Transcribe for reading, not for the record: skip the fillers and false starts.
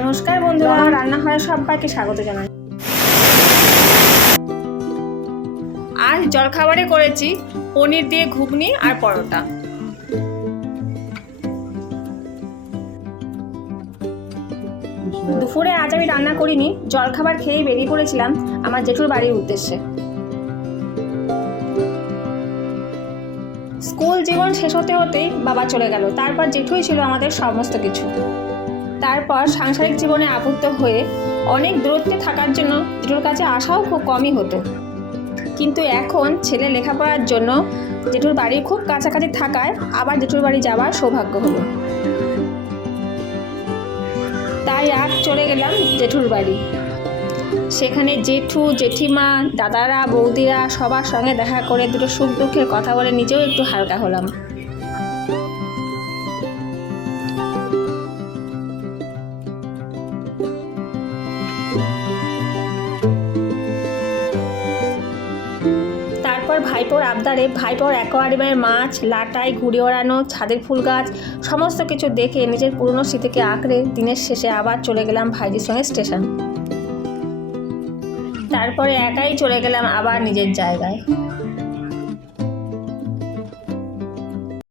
নমস্কার বন্ধুরা, রান্নাঘরে সবাইকে স্বাগত জানাই। আজ জলখাবারে করেছি পনির দিয়ে ঘুগনি আর পরোটা। দুপুরে আজ আমি রান্না করিনি, জলখাবার খেয়েই বেরিয়ে পড়েছিলাম আমার জেঠুর বাড়ির উদ্দেশ্যে। স্কুল জীবন শেষ হতে হতেই বাবা চলে গেল, তারপর জেঠুই ছিল আমাদের সমস্ত কিছু। তারপর সাংসারিক জীবনে আবদ্ধ হয়ে অনেক দূরত্বে থাকার জন্য জেঠুর কাছে আসাও খুব কমই হতো। কিন্তু এখন ছেলে লেখাপড়ার জন্য জেঠুর বাড়ি খুব কাছাকাছি থাকায় আবার জেঠুর বাড়ি যাওয়ার সৌভাগ্য হলো। তাই আজ চলে গেলাম জেঠুর বাড়ি। সেখানে জেঠু, জেঠিমা, দাদারা, বৌদিরা সবার সঙ্গে দেখা করে দুটো সুখ দুঃখের কথা বলে নিজেও একটু হালকা হলাম। তারপর ভাইপোর আবদারে ভাইপোর অ্যাকোয়ারিয়ামের মাছ, লাটাই, ঘুড়ি ওড়ানো, ছাদের ফুল গাছ সমস্ত কিছু দেখে নিজের পুরনো স্মৃতিকে আঁকড়ে দিনের শেষে আবার চলে গেলাম ভাইজির সঙ্গে স্টেশন। তারপরে একাই চলে গেলাম আবার নিজের জায়গায়।